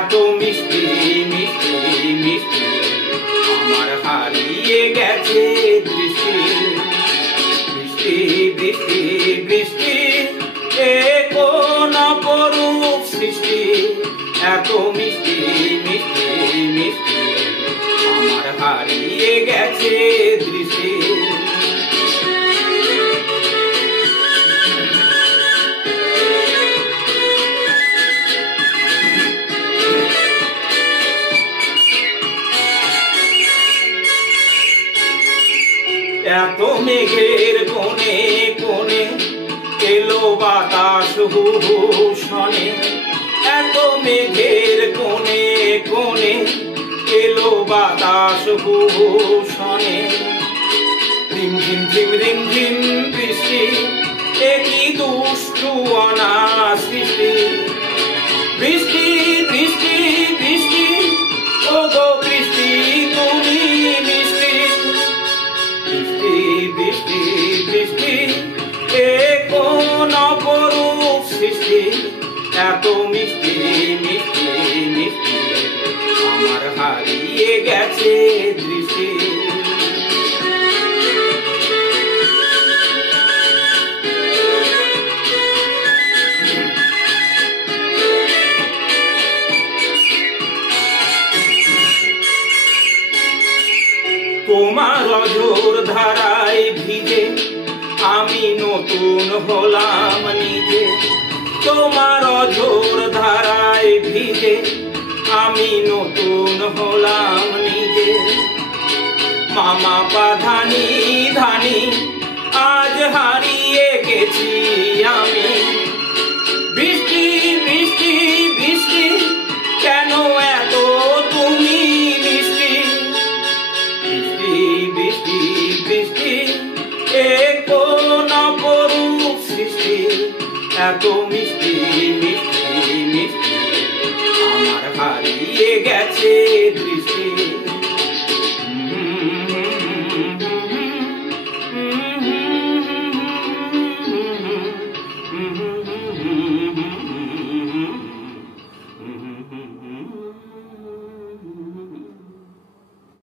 এত মিষ্টি মিষ্টি মিষ্টি আমার হারিয়ে গেছে দৃষ্টি। বৃষ্টি বৃষ্টি বৃষ্টি এ কোন অপরূপ সৃষ্টি। এত মিষ্টি মিষ্টি মিষ্টি আমার হারিয়ে গেছে দৃষ্টি। এত মেঘের কোণে কোণে এলো বাতাস হু হু শনে। এত মেঘের কোণে কোণে এলো বাতাস হু হু শনে। রিম ঝিম ঝিম রিম ঝিম বৃষ্টি এ কি দুষ্টু অনাসৃষ্টি। বৃষ্টি বৃষ্টি বৃষ্টি ও গো বৃষ্টি তুমি মিষ্টি। বৃষ্টি বৃষ্টি বৃষ্টি এ কোন অপরূপ সৃষ্টি। এত মিষ্টি মিষ্টি মিষ্টি আমার হারিয়ে গেছে দৃষ্টি। তোমার অঝোর ধারায় ভিজে আমি নতুন হলাম নিজে। তোমার অঝোর ধারায় ভিজে আমি নতুন হলাম নিজে। মামা পা ধানি ধানি আজ হারিয়ে গেছি আমি। বৃষ্টি বৃষ্টি বৃষ্টি কেন এত তুমি মিষ্টি। বৃষ্টি বৃষ্টি বৃষ্টি এ কোন অপরূপ সৃষ্টি। এত মিষ্টি